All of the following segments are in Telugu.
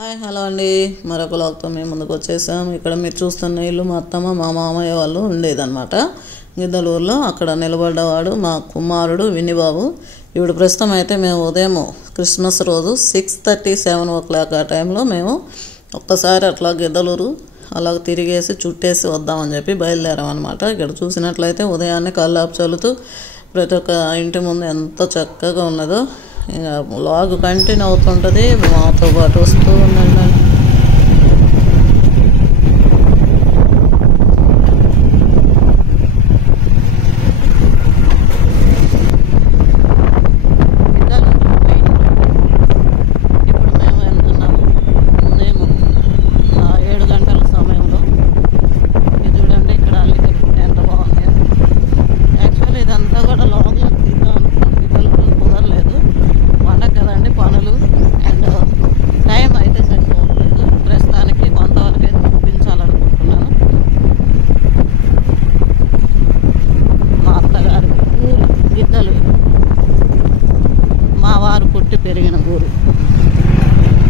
హాయ్ హలో అండి, మరొక లాగ్తో మేము ముందుకు వచ్చేసాం. ఇక్కడ మీరు చూస్తున్న ఇల్లు మా అత్తమ్మ మా మామయ్య వాళ్ళు ఉండేదన్నమాట గిద్దలూరులో. అక్కడ నిలబడ్డవాడు మా కుమారుడు వినిబాబు. ఇప్పుడు ప్రస్తుతం అయితే మేము ఉదయం క్రిస్మస్ రోజు 6:30, 7 o'clock ఆ టైంలో మేము ఒక్కసారి అట్లా గిద్దలూరు అలా తిరిగేసి చుట్టేసి వద్దామని చెప్పి బయలుదేరామన్నమాట. ఇక్కడ చూసినట్లయితే ఉదయాన్నే కల్లాపు చల్లుతూ ప్రతి ఒక్క ఇంటి ముందు ఎంత చక్కగా ఉన్నదో. ఇంకా లాగ్ కంటిన్యూ అవుతుంటుంది, మాతో పాటు వస్తూ ఉండండి. ఇప్పుడు మేము వెళ్తున్నాము ఉదయం 7 గంటల సమయంలో. ఇది చూడండి, ఇక్కడ అల్లిక ఎంత బాగుంది. యాక్చువల్లీ ఇదంతా కూడా లాగ్లో తీద్దాం అనుకున్నాం, కుదరలేదు. పండగ కదండి, పనులు అండ్ టైం అయితే సరిపోవట్లేదు. ప్రస్తుతానికి కొంతవరకు అయితే చూపించాలనుకుంటున్నాను. మా అత్తగారి ఊరు గిద్దలూరు, మా వారు పుట్టి పెరిగిన ఊరు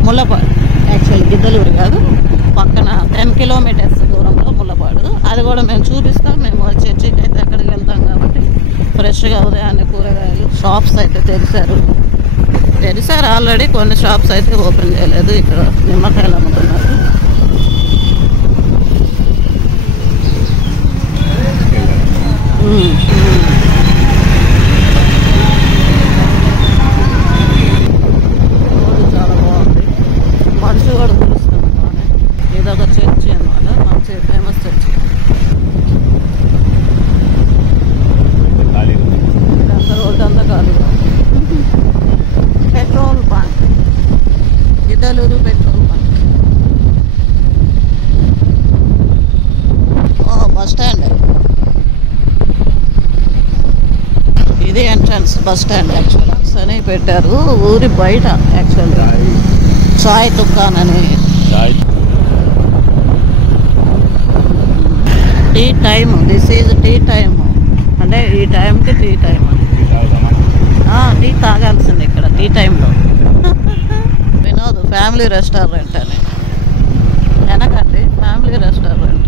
ముళ్ళపాడు. యాక్చువల్లీ గిద్దలూరు కాదు, పక్కన 10 kilometers దూరంలో ముళ్ళపాడు. అది కూడా మేము చూపిస్తాం. మేము చర్చికి అయితే అక్కడికి వెళ్తాం కాబట్టి ఫ్రెష్గా ఉదయాన్నే కూరగాయలు షాప్స్ అయితే తెరిచారు ఆల్రెడీ. కొన్ని షాప్స్ అయితే ఓపెన్ చేయలేదు. ఇక్కడ నిమ్మకాయలు అమ్ముతున్నారు. చాలా బాగుంది, మనుషులు కూడా తెలుస్తుంది బాగానే. ఇదొక చర్చి అనమాట, మంచి ఫేమస్ చర్చి. ఇదంతా రోడ్డు అంతా ఖాళీగా. Petrol bunk, Giddalur petrol bunk. Bus stand, ఇది ఎంట్రన్స్ బస్ స్టాండ్. యాక్చువల్ అని పెట్టారు ఊరి బయట. యాక్చువల్గా చాయ్ దుకాన్ అని. Tea time, this is tea time అంటే ఈ టైంకి టీ టైం అని. టీ తాగాల్సింది ఇక్కడ టీ టైంలో. వినోద్ ఫ్యామిలీ రెస్టారెంట్ అని వెనకండి, ఫ్యామిలీ రెస్టారెంట్.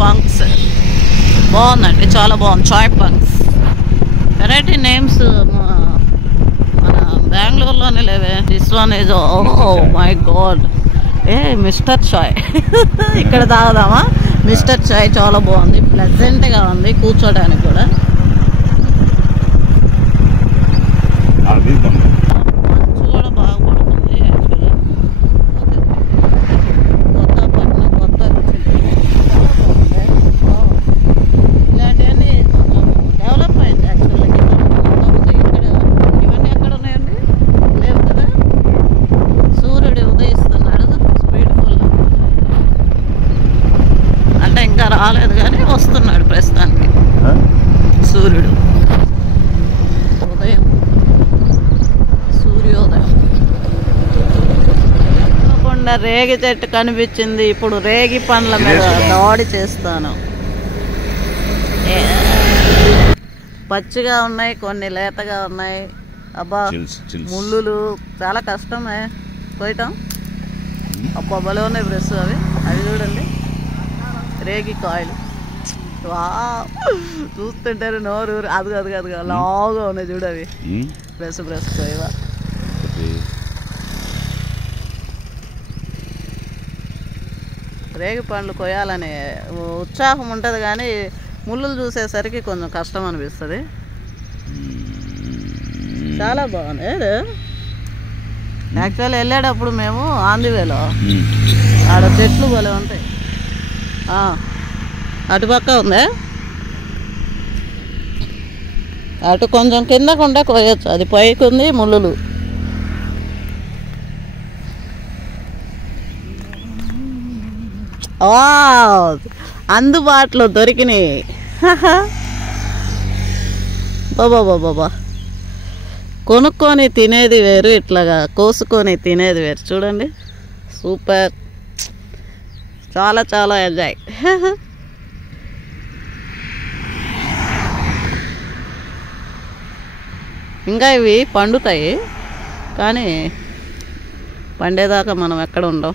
బంక్స్ బాగుందండి, చాలా బాగుంది. చాయ్ బంక్స్, వెరైటీ నేమ్స్ మన బెంగళూరులోనే లేవే. This one is my god, mister Chai. ఇక్కడ తాగుదామా? మిస్టర్ చాయ్ చాలా బాగుంది, ప్లెజెంట్గా ఉంది కూర్చోడానికి కూడా. మంచు కూడా బాగా పడుతుంది. యాక్చువల్లీ కొత్త పట్టణం, కొత్త ఇలాంటివన్నీ కొంచెం డెవలప్ అయింది. యాక్చువల్లీ ఇక్కడ ఇవన్నీ ఎక్కడ ఉన్నాయండి? లేవు కదా. సూర్యుడు ఉదయిస్తున్నాడు బ్యూటిఫుల్. అంటే ఇంకా రాలేదు కానీ వస్తున్నాడు ప్రస్తుతానికి సూర్యుడు. ఉదయం సూర్యోదయం. తప్పకుండా రేగి చెట్టు కనిపించింది. ఇప్పుడు రేగి పండ్ల మీద దాడి చేస్తాను. పచ్చిగా ఉన్నాయి, కొన్ని లేతగా ఉన్నాయి. అబ్బా, ముళ్ళులు చాలా కష్టమే పోయటం. అబ్బా భలే ఉన్నాయి బ్రష్ అవి చూడండి, రేగి కాయలు. చూస్తుంటారు నోరు అది లావుగా ఉన్నాయి చూడు అవి. బ్రష్ పోయేవా. రేగి పండ్లు కొయ్యాలని ఉత్సాహం ఉంటుంది కానీ ముళ్ళులు చూసేసరికి కొంచెం కష్టం అనిపిస్తుంది. చాలా బాగుంది. యాక్చువల్లీ వెళ్ళేటప్పుడు మేము ఆందివేలో ఆడ చెట్లు భలే ఉంటాయి. అటుపక్క ఉందే, అటు కొంచెం కిందకుంటే కోయచ్చు, అది పైకి ఉంది ముళ్ళులు. అందుబాటులో దొరికినాయి. బాబా కొనుక్కొని తినేది వేరు, ఇట్లాగా కోసుకొని తినేది వేరు. చూడండి, సూపర్, చాలా చాలా ఎంజాయ్. ఇంకా ఇవి పండుతాయి. కానీ పండేదాకా మనం ఎక్కడ ఉండం.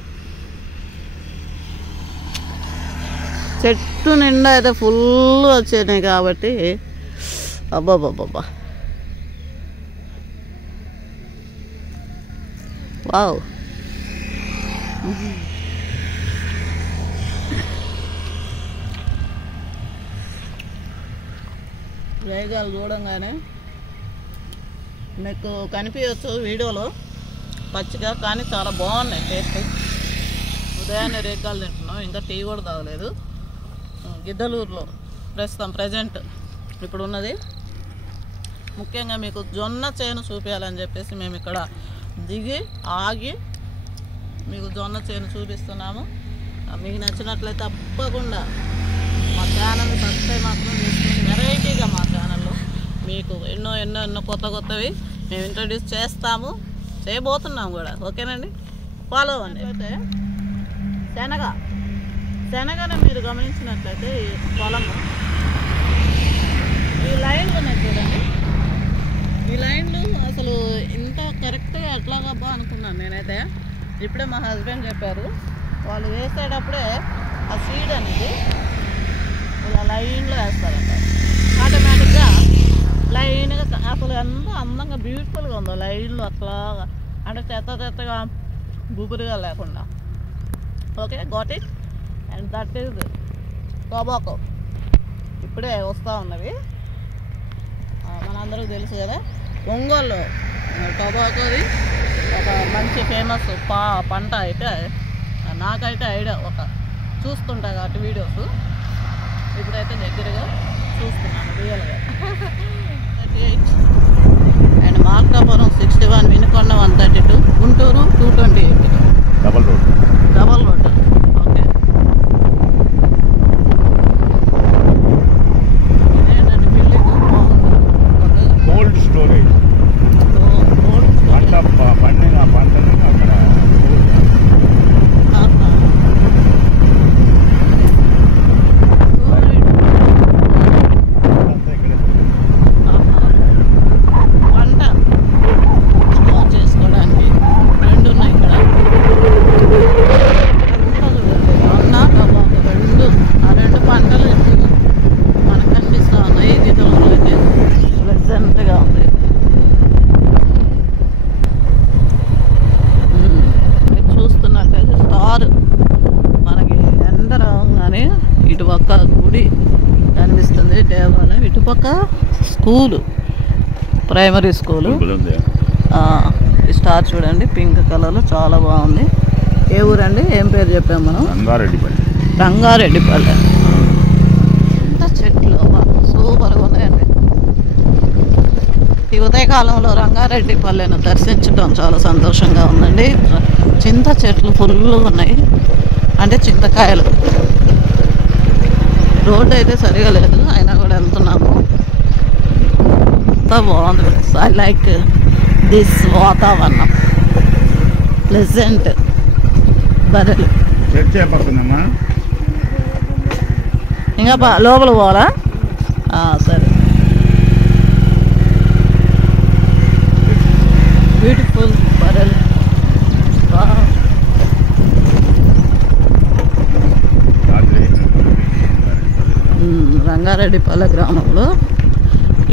చెట్టు నిండా అయితే ఫుల్ వచ్చేనాయి కాబట్టి అబ్బాబ్బాబ్బా వావ్. రేగాలు చూడంగానే మీకు కనిపించవచ్చు వీడియోలో పచ్చిగా, కానీ చాలా బాగున్నాయి టేస్ట్. ఉదయాన్నే రేగాలు తింటున్నాం, ఇంకా టీ కూడా తాగలేదు. గిద్దలూరులో ప్రజెంట్ ఇప్పుడు ఉన్నది. ముఖ్యంగా మీకు జొన్న చేను చూపించాలని చెప్పేసి మేము ఇక్కడ దిగి ఆగి మీకు జొన్న చేను చూపిస్తున్నాము. మీకు నచ్చినట్లయితే తప్పకుండా మా ఛానల్ సబ్స్క్రైబ్ మాత్రం చేసుకుని వెరైటీగా మా ఛానల్లో మీకు ఎన్నో ఎన్నో ఎన్నో కొత్తవి మేము ఇంట్రడ్యూస్ చేయబోతున్నాము కూడా. ఓకేనండి, ఫాలో అవ్వండి. అయితే శనగను మీరు గమనించినట్లయితే ఈ పొలము, ఈ లైన్లు ఉన్నాయి చూడండి. ఈ లైన్లు అసలు ఇంత కరెక్ట్గా ఎట్లాగబ్బా అనుకున్నాను నేనైతే. ఇప్పుడే మా హస్బెండ్ చెప్పారు, వాళ్ళు వేసేటప్పుడే ఆ సీడ్ అనేది ఇలా లైన్లో వేస్తారంట. ఆటోమేటిక్గా లైన్గా అసలు ఎంత అందంగా బ్యూటిఫుల్గా ఉందో లైన్లో అట్లాగా, అంటే చెత్తగా గుబురుగా లేకుండా. Okay, got it. And that is tobacco. ఇప్పుడే వస్తూ ఉన్నవి, మనందరికీ తెలుసు కదా. ఒంగోలు టొబాకోది ఒక మంచి ఫేమస్ పంట అయితే నాకైతే ఐడియా, ఒక చూస్తుంటా కాబట్టి వీడియోస్. ఇప్పుడైతే దగ్గరగా చూస్తున్నాను రియల్గా. 38 and Markapuram 61, Vinukonda 132, Guntur 228. Double road. Okay, ఇదేంటంటే బిల్డింగ్ బాగుంది. కోల్డ్ స్టోరేజ్ పండిన పంటని అక్కడ పంట స్టోర్ చేసుకోవడానికి రెండు ఉన్నాయి ఇక్కడ. జొన్న టొబాకో రెండు పంటలు మనకు కనిపిస్తూ ఉన్నాయి. గిద్దలూరులో అయితే ప్లెజెంట్గా ఉంది. మీరు చూస్తున్నట్టయితే స్టార్ మనకి ఎండ రాగానే ఇటుపక్క గుడి కనిపిస్తుంది, దేవాలయం, ఇటుపక్క స్కూలు, ప్రైమరీ స్కూలు. ఈ స్టార్ చూడండి పింక్ కలర్లో చాలా బాగుంది. ఏ ఊరండి, ఏం పేరు చెప్పాము మనం? రంగారెడ్డిపల్లె. ఎంత చెట్లు సూపర్గా ఉన్నాయండి. ఈ ఉదయకాలంలో రంగారెడ్డిపల్లెను దర్శించడం చాలా సంతోషంగా ఉందండి. చింత చెట్లు ఫుల్గా ఉన్నాయి, అంటే చింతకాయలు. రోడ్డు అయితే సరిగా లేదు, అయినా కూడా వెళ్తున్నాము. అంతా బాగుంది. ఐ లైక్ దిస్ వాతావరణం, ప్లెజెంట్. బర్రెలు ఇంకా లోపల పోవాలా? సరే. బ్యూటిఫుల్ బర్రెలు. రంగారెడ్డిపల్లె గ్రామంలో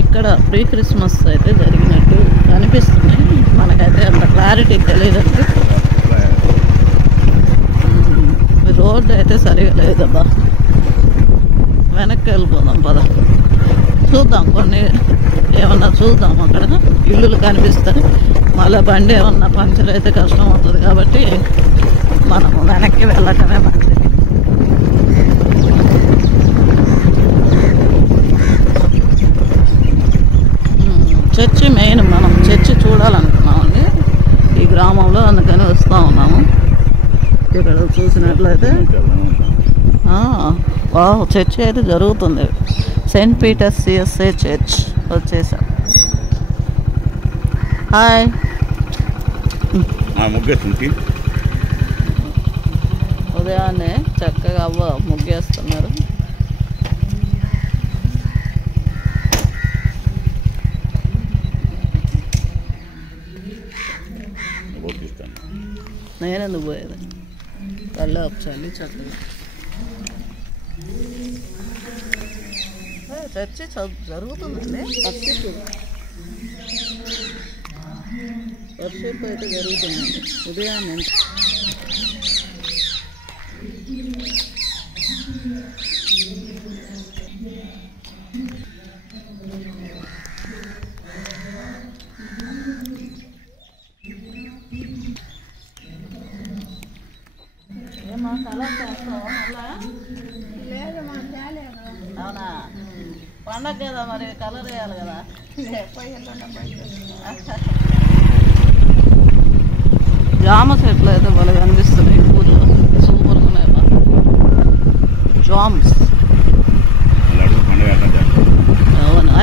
ఇక్కడ ప్రీ క్రిస్మస్ అయితే జరిగినట్టు కనిపిస్తుంది. మనకైతే అంత క్లారిటీ తెలియదండి. రోడ్డు అయితే సరిగా లేదబ్బా. వెనక్కి వెళ్ళిపోదాం పద, చూద్దాం. కొన్ని ఏమన్నా చూద్దాం. అక్కడ ఇల్లులు కనిపిస్తాయి. మళ్ళీ బండి ఏమన్నా పంచర్ అయితే కష్టం అవుతుంది కాబట్టి మనము వెనక్కి వెళ్ళటమే మంచిది. చర్చి మెయిన్, మనం చర్చి చూడాలనుకున్నామండి ఈ గ్రామంలో, అందుకని వస్తూ ఉన్నాము. ఇక్కడ చూసినట్లయితే చర్చి అయితే జరుగుతుంది. సెయింట్ పీటర్స్ CSA చర్చ్ వచ్చేసాం. హాయ్. ఉదయాన్నే చక్కగా ముగ్గేస్తున్నారు. పోతిస్తాను. నేనెందుకు పోయేది? కళ్ళు ఆపుచాలి చక్కగా. చర్చి జరుగుతుందండి. వర్షిప్ అయితే జరుగుతుందండి ఉదయాన్నే. ఏమా కలర్ చేస్తావా మళ్ళా? అవునా, పండగ కదా మరి కలర్ వేయాలి కదా. జామ చెట్లు అయితే భలే కనిపిస్తున్నాయి ఊళ్ళో, సూపర్గా ఉన్నాయి. జామ్స్ అడుగు పండుగ ఎట్లా చేస్తారు? అవునా,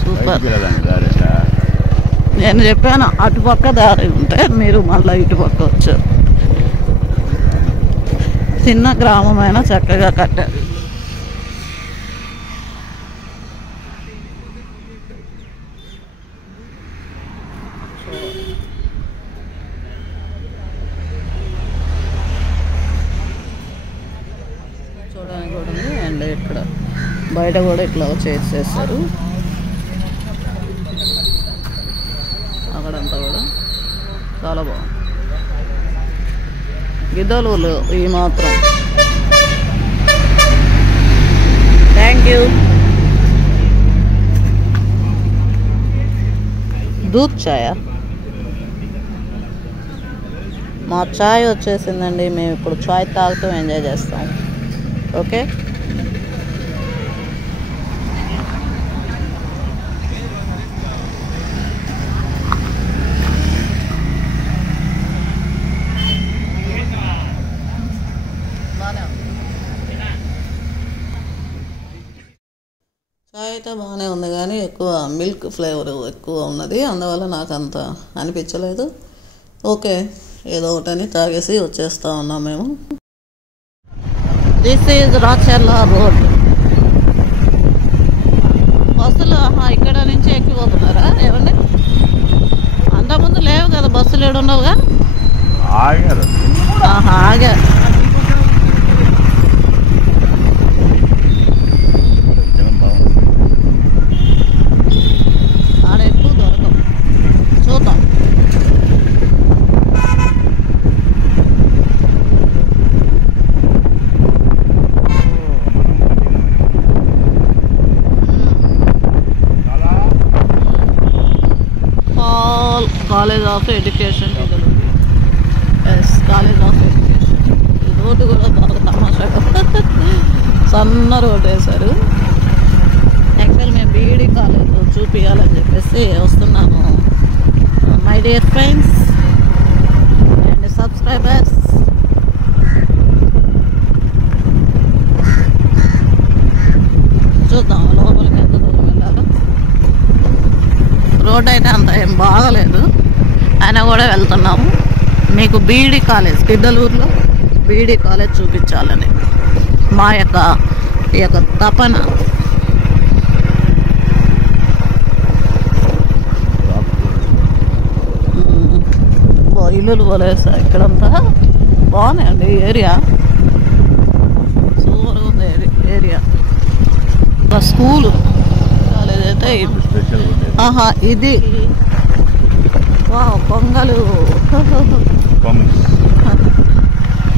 సూపర్. నేను చెప్పాను అటుపక్క దారి ఉంటే మీరు మళ్ళీ ఇటుపక్క వచ్చారు. చిన్న గ్రామమైనా చక్కగా కట్టారు. చూడడానికి కూడా ఉంది. అండ్ ఇక్కడ బయట కూడా ఇట్లా చేసేస్తారు. అక్కడంతా కూడా చాలా బాగుంది. గిద్దలూరు ఈ మాత్రం. Thank you. దూద్ ఛాయ్. మా ఛాయ్ వచ్చేసిందండి. మేము ఇప్పుడు ఛాయ్ తాగుతూ ఎంజాయ్ చేస్తాం. ఓకే, చాయ్ అయితే బాగానే ఉంది కానీ ఎక్కువ మిల్క్ ఫ్లేవర్ ఎక్కువ ఉన్నది, అందువల్ల నాకు అంత అనిపించలేదు. ఓకే, ఏదో ఒకటని తాగేసి వచ్చేస్తా ఉన్నాం మేము. This is Racherla road. బస్సులు ఇక్కడ నుంచి ఎక్కిపోతున్నారా ఏమండి? అంతకుముందు లేవు కదా బస్సులు, ఏడుండవుగా. ఆగారు. ఆగా. ఆడ ఎక్కువ దొరకవు, చూద్దాం. College of education. Yes, college of education. ఈ రోడ్డు కూడా బాగా తమాషాగా సన్న రోడ్డు వేశారు. యాక్చువల్ మేము బీఈడి కాలేజ్ చూపించాలని చెప్పేసి వస్తున్నాము. My dear friends and subscribers, చూద్దాం లోపలికి ఎంత దూరం వెళ్ళాలో. రోడ్ అయితే అంత ఏం బాగలేదు, అయినా కూడా వెళ్తున్నాము. మీకు బీఈడి కాలేజ్, గిద్దలూరులో బీఈడి కాలేజ్ చూపించాలని మా యొక్క తపన. ఇల్లులు పోలేసా ఇక్కడంతా బాగున్నాయండి. ఏరియా సూపర్గా ఉంది ఏరియా. స్కూలు కాలేజ్ అయితే ఇది. పొంగలు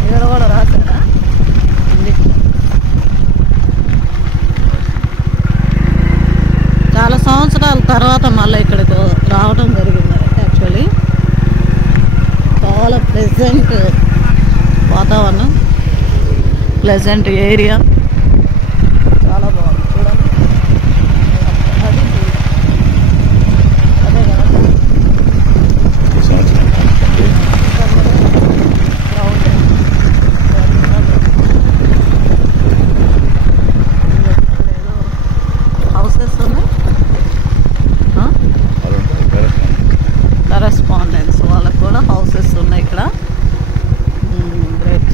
ఇక్కడ కూడా రాశారా? చాలా సంవత్సరాల తర్వాత మళ్ళీ ఇక్కడికి రావడం జరిగింది. యాక్చువల్లీ చాలా ప్లెజెంట్ వాతావరణం, ప్లెజెంట్ ఏరియా, చాలా బాగుంది. చూడండి, అదే కదా హౌసెస్ ఉన్నాయి. కరెస్పాండెన్స్ వాళ్ళకు కూడా హౌసెస్ ఉన్నాయి ఇక్కడ. గ్రేట్.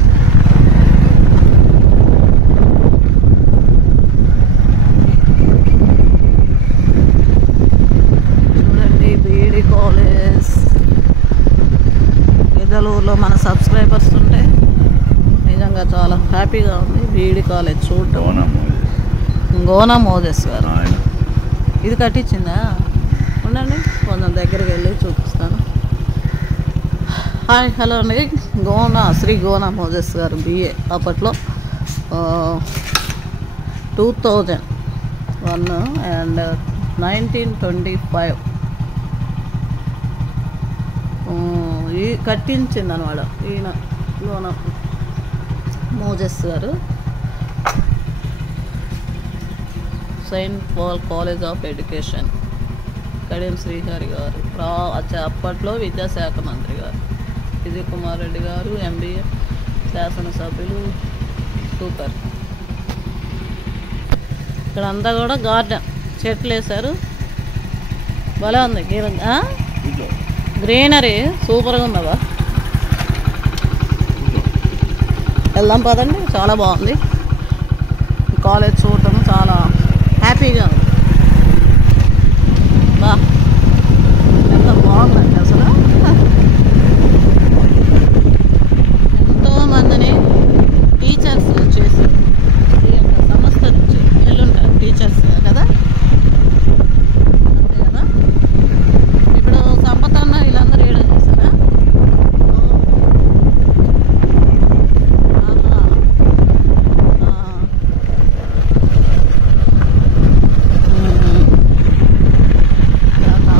చేస్తుంటే నిజంగా చాలా హ్యాపీగా ఉంది. బీఈడి కాలేజ్ చూడటం. గోనా మోజెస్ గారు ఇది కట్టించిందా? ఉండండి కొంచెం దగ్గరికి వెళ్ళి చూపిస్తాను. హాయ్ హలో అండి. శ్రీ గోనా మోజెస్ గారు బిఏ అప్పట్లో 2001 అండ్ 1925 ఈ కట్టించింది అనమాట ఈయన Gona Moses garu. Saint Paul college of education, Kadiyam Srihari garu అప్పట్లో విద్యాశాఖ మంత్రి గారు. విజయ్ కుమార్ రెడ్డి గారు ఎంబీఏ శాసనసభ్యులు. సూపర్. ఇక్కడ అంతా కూడా గార్డెన్, చెట్లు వేశారు, భలే ఉంది. గ్రీనరీ సూపర్గా ఉందబ్బా. వెళ్దాం పదండి. చాలా బాగుంది కాలేజ్ చూడటం, చాలా హ్యాపీగా ఉంది. బా ఎంత బాగుందండి అసలు. ఎంతోమందిని టీచర్స్ చేసి ఈ యొక్క సంస్థ నుంచి వెళ్ళుంటారు టీచర్స్ కదా, అంతే కదా. ఇప్పుడు సంపత్ అన్న వీళ్ళందరూ ఏడా చేశారా?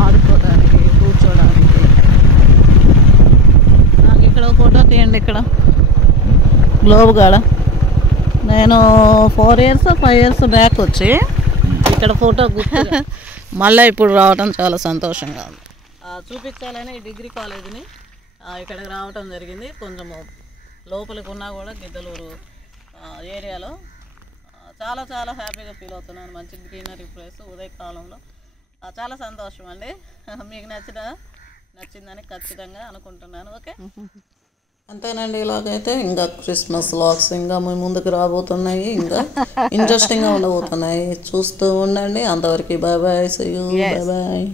ఆడుకోవడానికి, కూర్చోడానికి. నాకు ఇక్కడ ఫోటో తీయండి. ఇక్కడ గ్లోబ్ కాడ నేను 4 years 5 years బ్యాక్ వచ్చి ఇక్కడ ఫోటో మళ్ళీ ఇప్పుడు రావటం చాలా సంతోషంగా ఉంది. చూపించాలని ఈ డిగ్రీ కాలేజీని ఇక్కడికి రావటం జరిగింది. కొంచెము లోపలికి ఉన్నా కూడా గిద్దలూరు ఏరియాలో చాలా చాలా హ్యాపీగా ఫీల్ అవుతున్నాను. మంచి గ్రీనరీ ప్లేస్ ఉదయకాలంలో. చాలా సంతోషం అండి. మీకు నచ్చిందని ఖచ్చితంగా అనుకుంటున్నాను. ఓకే, అంతేనండి. ఇలాగైతే ఇంకా క్రిస్మస్ వ్లాగ్స్ ఇంకా ముందుకు రాబోతున్నాయి, ఇంకా ఇంట్రెస్టింగ్గా ఉండబోతున్నాయి. చూస్తూ ఉండండి. అంతవరకు bye bye. See you. Bye bye.